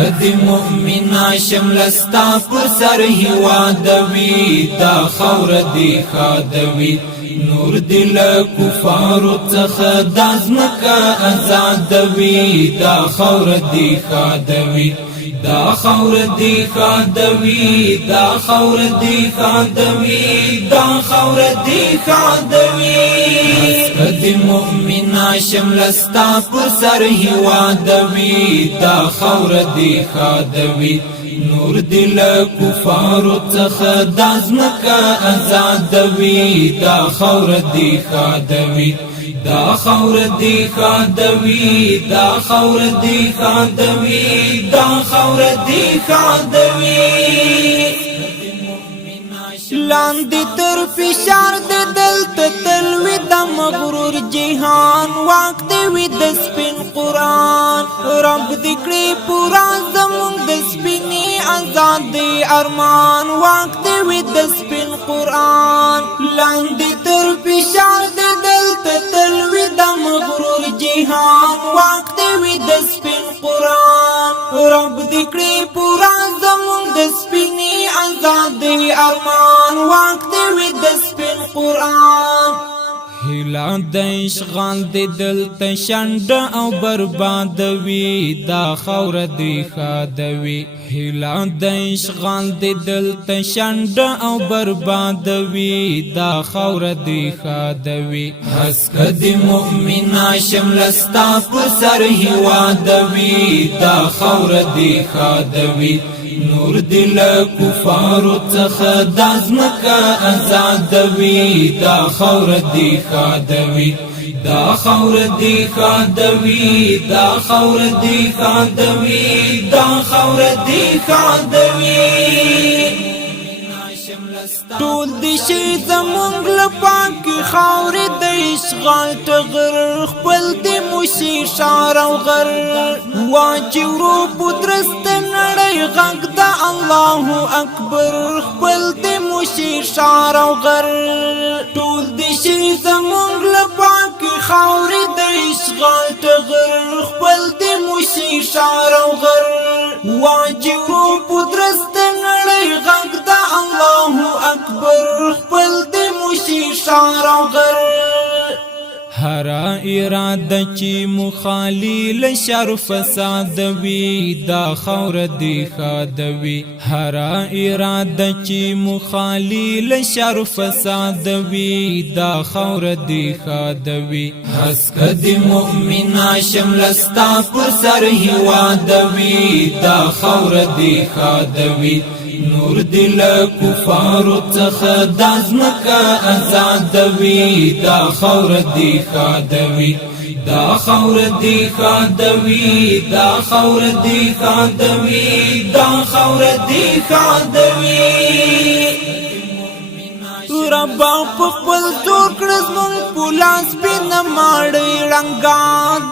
کدی مؤمنا شملستا پر سر هوادوی دا خور دی خادوی نور دل کفار څخه دازمکا آزادوی دا خور دی خادوی دا خور دی خادوی دا خور دی خادوی دا خور دی خادوی کدی مؤمنا شملستا پر سر هوادوی دا خور دی خادوی نور دل کفار څخه دازمکا آزادوی دا خور دی خادوی دا خور دی خادوی دا خور دی خادوی دا خور دی خادوی لاندې تر فشار د دلته تلوي د مغرور جهان واک دی وي د سپین قرآن رب دې کړي پورا زمونږ د سپینې آزادۍ ارمان واک دی وي د سپین قرآن لاندې تر فشار د دلته تلوي د مغرور جهان واک دی وي د سپین قرآن رب دې کړي پورا زمونږ د سپینې آزادۍ ارمان واک دی وي د سپین قرآن هلا د اشغال د دلته شند او بربادوي دا خور دی خادوي هلا د اشغال د دلته شند او بربادوي دا خور دی خادوي حس کدی مؤمنا شملستا پر سر هوادوي دا خور دی خادوي نور دل کفار څخه دازمکا آزادوی دا خور دی خادوی دا خور دی خادوی دا خور دی خادوی دا خور دی خادوی ټول دې شي زمونږ لپاره کې خاورې د اشغال ټغر خپل دې موشي شار او غر واچي ورو پودرست نړۍ غږ د الله اکبر خپل دې موشي شار او غر ټول دې شي زمونږ لپاره کې خاورې د اشغال ټغر خپل دې موشي شار او غر واچي ورو پودرست نړۍ غږ د الله اکبر خپل دې موشي شار او غر هر اراده چې مخالیل شر فساد وی دا خور دی خادوی هر اراده چې مخالیل شر فساد وی دا خور دی خادوی حس کدی مؤمنا شملستا پر سر هوادوی دا خور دی خادوی نور دل کفار څخه دازمکا آزادوی دا خور دی خادوی دا خور دی خادوی دا خور دی خادوی دا خور دی خادوی ربا په خپل زور کړ زمونږ په لاس سپینه ماړۍ ړنګا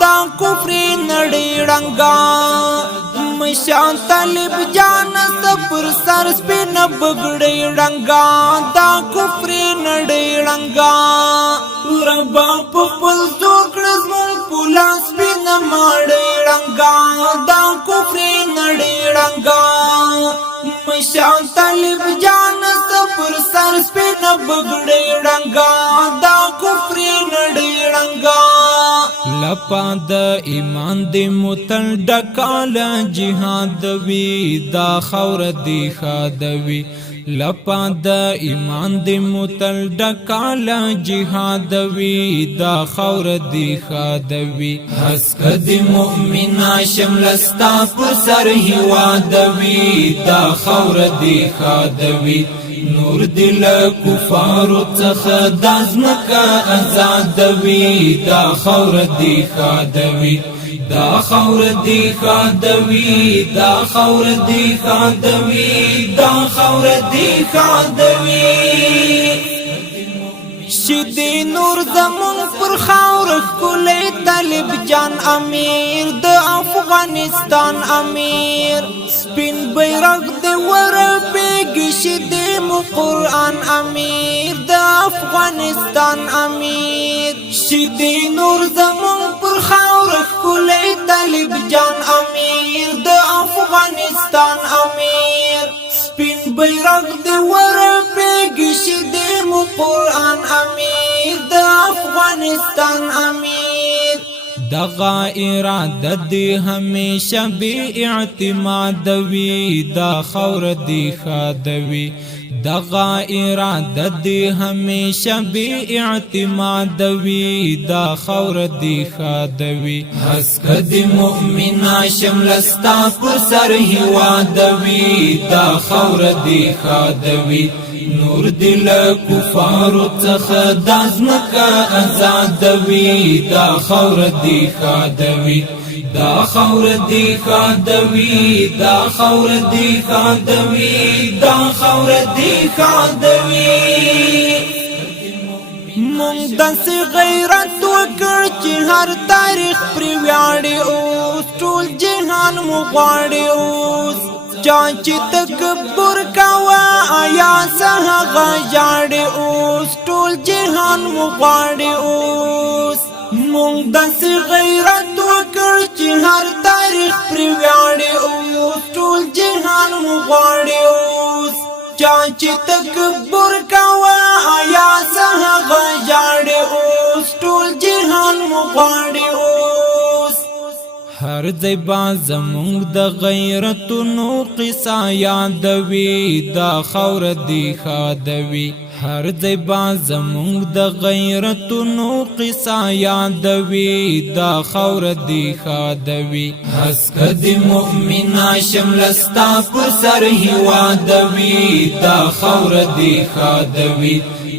دا کفر نړۍ ړنګا مشان طالب جان سپر سر سپینه بګړۍ ړنګا دا کفر نړۍ ړنګا ربا په خپل زور کړ زمونږ په لاس سپینه ماړۍ ړنګا دا کفر نړۍ ړنګا مشان طالب جان سپر سر سپینه بګړۍ ړنګا دا کفر نړۍ ړنګا لپا د ایمان دی متل ډکال جهاد وی دا خور دی خادوی لپا د ایمان دی متل ډکال جهاد وی دا خور دی خادوی حس کدی مؤمنا شملستا پر سر هوادوی دا خور دی خادوی نور دل کفار څخه دازمکا آزادوی دا خور دی خادوی دا خور دی خادوی دا خور دی خادوی دا خور دی خادوی شدی نور زمون پر خاور کلی طالب جان امیر د افغانستان امیر سپین بیرغ د ور پیږي شدی مو قرآن امیر د افغانستان امیر شدی نور زمون پر خاور کلی طالب جان امیر د افغانستان دی ورپیږي شي د مو قرآن امیر د افغانستان امیر دغه اراده دی همیشه بی اعتماد وی دا خور دی خادوی دغه اراده دی همیشه بی اعتماد وی دا خور دی خادوی حسک دی مؤمن شملستا پر سر هواد وی دا خور دی خادوی نور دل کفار څخه دازمکا آزاد وی دا خور دی خادوی دا خور دی خادوی دا خور دی خادوی دا خور دی خادوی مونږ داسې غیرت وکړ چې هر تاریخ پرې ویاړي اوس ټول جهان مو غواړي اوس چا چې تکبر کاوه آیا څه هغه ژاړي اوس ټول جهان مو غواړي اوس مونږ داسې غیرت وکړ چې هر تاریخ پرې ویاړي اوس ټول جهان مو غواړي اوس چا چې تکبر کاوه آیا څه هغه ژاړي اوس ټول جهان مو غواړي اوس هر ځای با زمونږ د غیرتونو قصه یادوي دا خور دی خادوي هر ځای با زمونږ د غیرتونو قصه یادوي دا خور دی خادوي حسک دی مؤمن شملستا پر سر هوادوي دا خور دی خادوي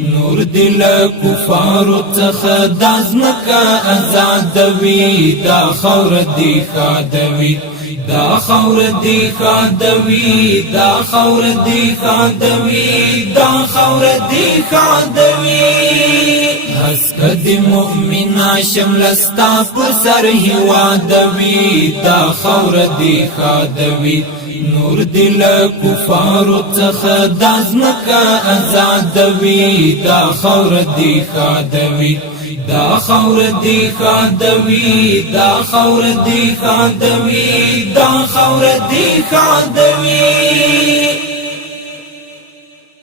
نور دل کفار څخه دازمکا آزاد وی دا خور دی خادوی دا خور دی خادوی دا خور دی خادوی دا خور دی خادوی حسک دی مؤمن شملستا پر سر هوادوی دا خور دی خادوی نور دل کفار څخه دازمکا آزاد وی دا خور دی خادوی دا خور دی خادوی دا خور دی خادوی دا خور دی خادوی